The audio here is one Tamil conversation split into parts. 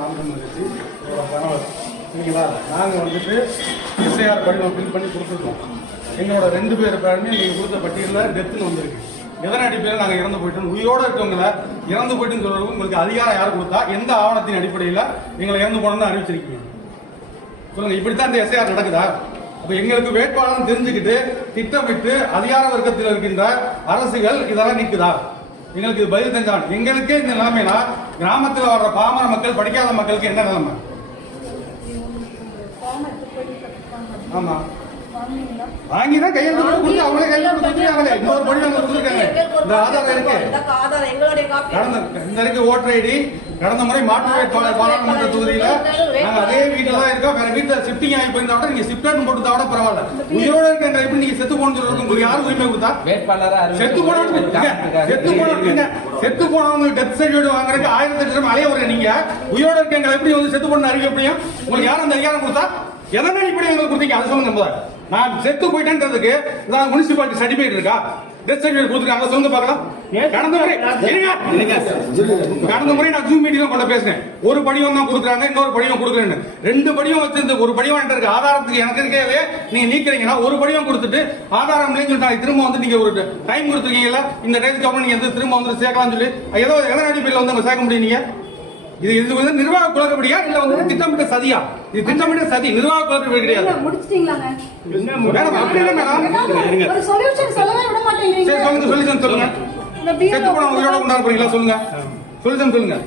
கணவர் சரிங்களா? நாங்கள் வந்துட்டு எஸ்ஐஆர் படிவம் ஃபில் பண்ணி கொடுத்துருக்கோம். எங்களோட 2 பேர் பேருமே நீங்கள் கொடுத்த பட்டியலில் டெத்துன்னு வந்திருக்கு. எதன் அடிப்படையில் நாங்கள் இறந்து போயிட்டோம், உயிரோடு இருக்கவங்களை இறந்து போயிட்டுன்னு சொல்றதுக்கு உங்களுக்கு அதிகாரம் யார் கொடுத்தா, எந்த ஆவணத்தின் அடிப்படையில் எங்களை இறந்து போனோம்னு அறிவிச்சிருக்கீங்க சொல்லுங்க. இப்படித்தான் இந்த எஸ்ஐஆர் நடக்குதா? அப்ப எங்களுக்கு வேட்பாளர் தெரிஞ்சுக்கிட்டு திட்டமிட்டு அதிகார வர்க்கத்தில் இருக்கின்ற அரசுகள் இதெல்லாம் நிற்குதா? எங்களுக்கு பதில் தெரிஞ்சான். எங்களுக்கே இந்த நிலைமைனா கிராமத்தில் வர்ற பாமர மக்கள், படிக்காத மக்களுக்கு என்ன நிலைமை? ஆமா, வாங்கிதான் கையெழுத்து கொடுத்து அவங்களே கையெழுத்து கொடுத்துருக்காங்க. இன்னொரு படி நாங்கள் கொடுத்துருக்காங்க. இந்த ஆதாரம் இருக்கு, இந்த இருக்கு ஓட்டர் ஐடி. கடந்த முறை மாற்று வேட்பாளர் பாராளுமன்ற தொகுதியில நாங்க அதே வீட்டுல தான் இருக்கோம். வேற வீட்டுல ஷிப்டிங் ஆகி போயிருந்தா கூட நீங்க ஷிப்ட் போட்டு கூட பரவாயில்ல. உயிரோட இருக்க எப்படி நீங்க செத்து போன சொல்றது உங்களுக்கு யாரும் உரிமை கொடுத்தா? செத்து போனவங்க டெத் சர்டிபிகேட் வாங்குறதுக்கு 1000 அலைய வர நீங்க உயிரோட இருக்க எப்படி வந்து செத்து போன அறிவிக்க முடியும்? உங்களுக்கு யாரும் அந்த அதிகாரம் கொடுத்தா? எதன் அடிப்படையில் உங்களுக்கு கொடுத்தீங்க அதை சொல்லுங்க. நான் செத்து போயிட்டேன்றதுக்கு முனிசிபாலிட்டி சர்டிபிகேட் இருக்கா? டெத் சர்டிபிகேட் கொடுத்துருக்காங்க சொல்லுங்க பார்க்கலாம். கடந்த முறை நான் ஜூம் மீட்டிங்ல கொண்டு பேசினேன். ஒரு படிவம் தான் கொடுக்குறாங்க, இன்னொரு படிவம் கொடுக்குறேன்னு. 2 படிவம் வச்சிருந்து ஒரு படிவம் இருக்கு ஆதாரத்துக்கு எனக்கு இருக்கவே நீங்க நீக்கிறீங்கன்னா ஒரு படிவம் கொடுத்துட்டு ஆதாரம் இல்லைன்னு சொல்லிட்டு திரும்ப வந்து நீங்க ஒரு டைம் கொடுத்துருக்கீங்கல்ல, இந்த டைத்துக்கு அப்புறம் நீங்க திரும்ப வந்து சேர்க்கலாம்னு சொல்லி ஏதோ எதன் அடிப்படையில் வந்து சேர்க்க முடியும்? நீங்க இது வந்து நிர்வாக குளறுபடியா இல்ல வந்து திட்டமிட்ட சதியா? இது திட்டமிட்ட சதி, நிர்வாக குளறுபடி கிடையாது. முடிச்சிட்டீங்களாங்க மேடம்? அப்படி இல்ல மேடம், ஒரு சொல்யூஷன் சொல்லவே விட மாட்டேங்கிறீங்க. சரி சொல்லுங்க, சொல்யூஷன் சொல்லுங்க. செத்து போன உயிரோட கொண்டாட போறீங்களா சொல்லுங்க, சொல்யூஷன் சொல்லுங்க.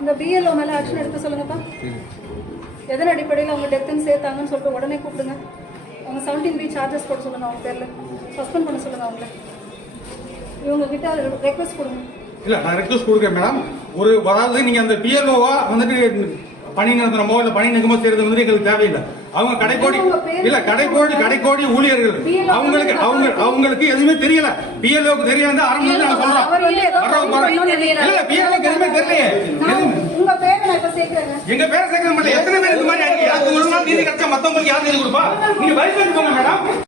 அந்த பிஎல்ஓ மேல ஆக்ஷன் எடுக்க சொல்லுங்கப்பா. எதன் அடிப்படையில் அவங்க டெத்துன்னு சேர்த்தாங்கன்னு சொல்லிட்டு உடனே கூப்பிடுங்க. அவங்க 17B சார்ஜஸ் போட சொல்லுங்க, அவங்க பேர்ல சஸ்பெண்ட் பண்ண சொல்லுங்க அவங்கள. இவங்க கிட்ட ரெக்வஸ்ட் கொடுங்க. இல்ல நான் ரெக்வஸ்ட் கொடுக்குறேன் மேடம். ஒரு அதாவது நீங்க அந்த பிஎல்ஓவா வந்துட்டு பணி நடத்துறமோ இல்ல பணி நிகமோ செய்யறது வந்து எங்களுக்கு தேவையில்லை. அவங்க கடைக்கோடி ஊழியர்கள் அவங்களுக்கு எதுவுமே தெரியல. பிஎல்ஓக்கு தெரியாது ஆரம்பத்துல நான் சொல்றேன். இல்ல பிஎல்ஓக்கு எதுவுமே தெரியலையே. எங்க பேரை சேர்க்கிற எத்தனை பேர் இந்த மாதிரி யாருக்கு ஒரு நாள் நீதி கிடைச்சா மத்தவங்களுக்கு யார் நீதி கொடுப்பா? நீங்க வயசு போங்க மேடம்.